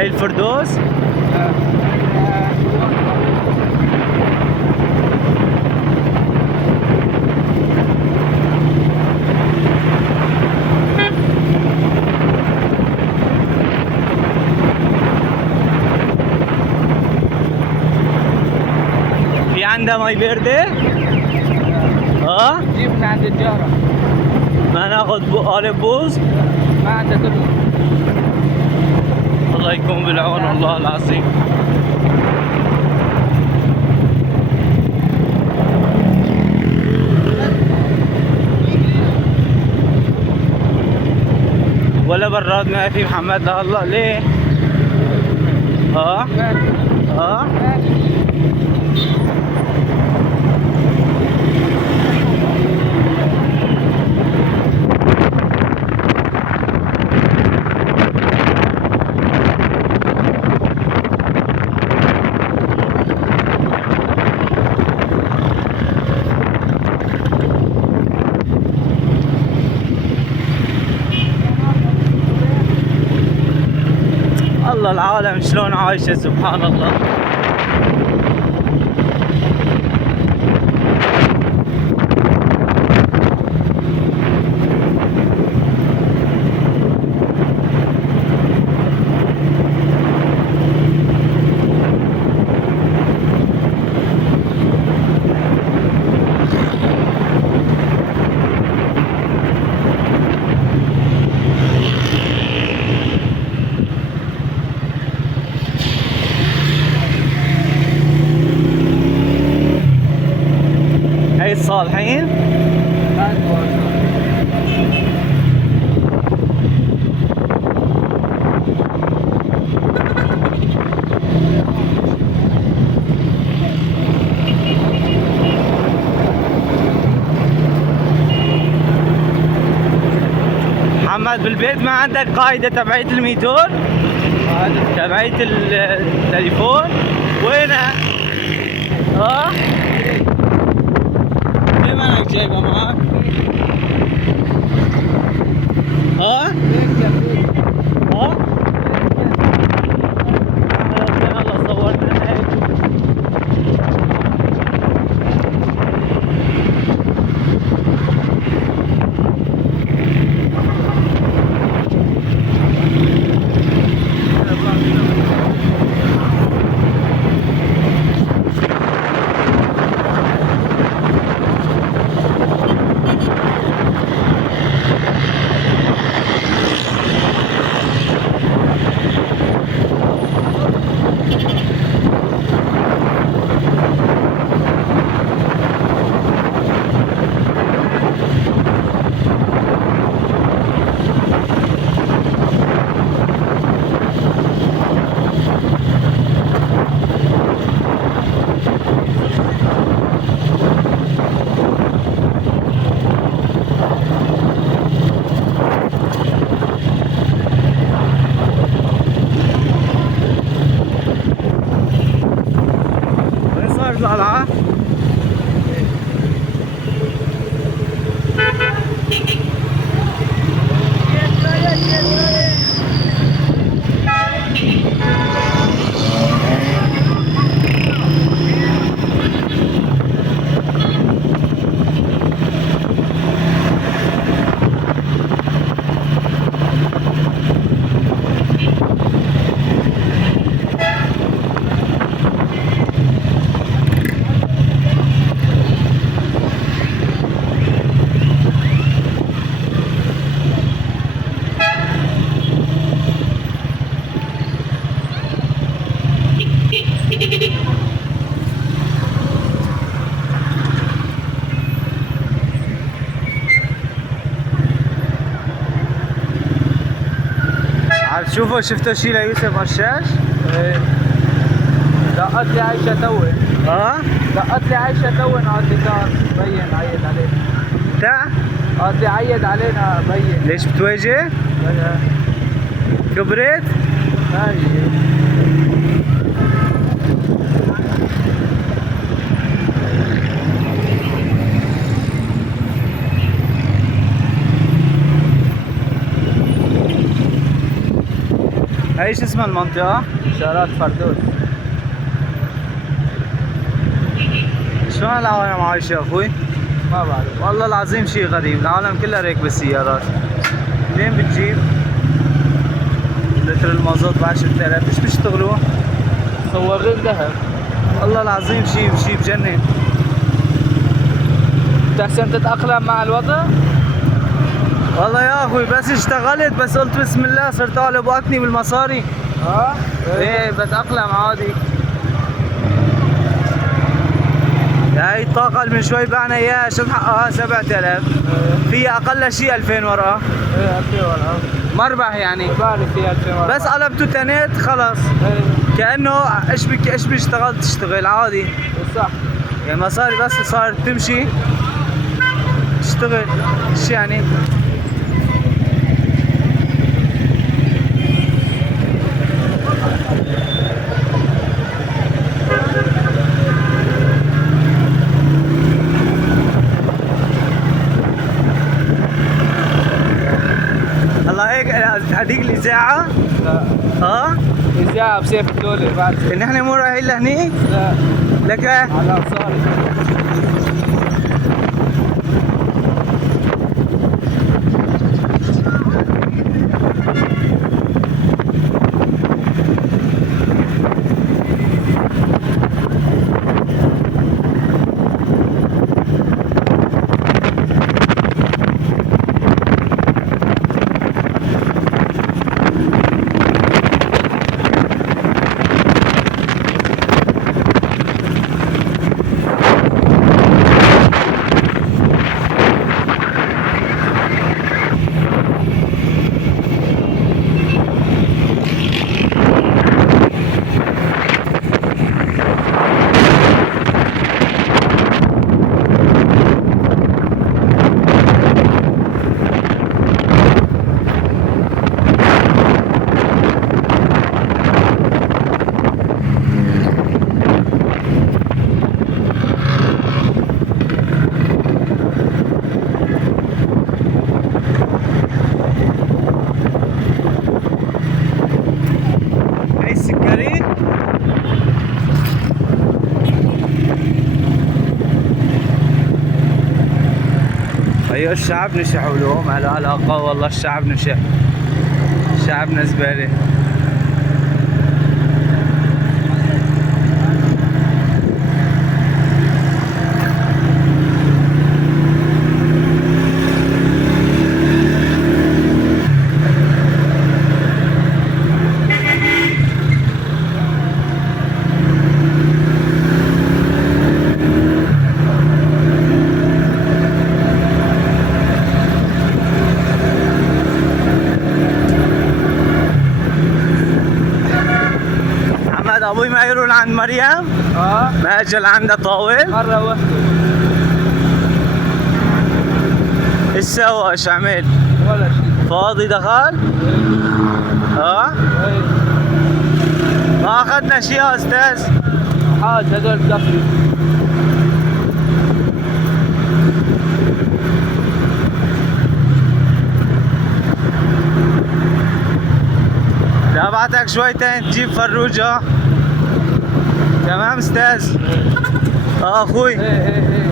هاي الفردوس. في عندها مي باردة؟ اه؟ جيب من عند الجارة. ما ناخذ قالب بوز؟ ما عندها كله. الله يكون بالعون والله العظيم. ولا براد ما في محمد لهلا ليه؟ اه؟ اه؟ الله العالم شلون عايشة سبحان الله. هاي الصالحين. محمد بالبيت ما عندك قاعدة تبعية الميتون؟ تبعية التليفون؟ وينها؟ ها؟ ليه مالك جايبها معك؟ ها؟ ها؟ يلا صورنا هيك. وين صار القلعة؟ شوفوا شفتوا شي ليوسف رشاش؟ ايه دقت لي عايشة توي. اه؟ دقت لي عايشة توي قعد لي صار بين عيد علينا. تا؟ قعد لي عيد علينا بين. ليش بتواجه؟ كبرت؟ هاي هاي ايش اسم المنطقة؟ شارات فردوس. شلون العالم عايشة يا اخوي؟ ما بعرف. والله العظيم شيء غريب، العالم كلها راكبة السيارات. منين بتجيب؟ لتر المازوت ب 10000، ايش بيشتغلوا؟ صورين ذهب. والله العظيم شيء بجنن. تحسن تتأقلم مع الوضع؟ والله يا اخوي بس اشتغلت، بس قلت بسم الله صرت اقلب وقتني بالمصاري. ها؟ ايه بتأقلم عادي. هاي الطاقة اللي من شوي بعنا اياها شو حقها 7000. فيها اقل شيء 2000 ورقة. ايه 2000 ورقة. مربح يعني. بعرف فيها 2000 ورقة. بس قلبته تنت خلص. ايه كأنه ايش بيشتغل تشتغل عادي. صح. يعني مصاري بس صارت تمشي تشتغل. ايش يعني؟ الله هيك هذيك الإذاعة؟ لا. ها؟ إذاعة بسيف الدولة بعد. نحن مو رايحين لهني؟ لا. لك على أنصاري. هاي السكري؟ ايوه الشعب نشح له ما له علاقة، والله الشعب نشح. شعبنا زبالة. محمد ابوي ما يروح عند مريم؟ ها؟ ما اجى لعندها طاول؟ مرة واحدة. ايش سوى؟ ايش عمل؟ ولا شيء. فاضي دخل؟ ها؟ ايه. ما اخذنا شيء يا استاذ؟ حاج هدول دخلوا. ابعتك شويتين تجيب فروجة. تمام استاذ؟ اخوي ايه ايه ايه.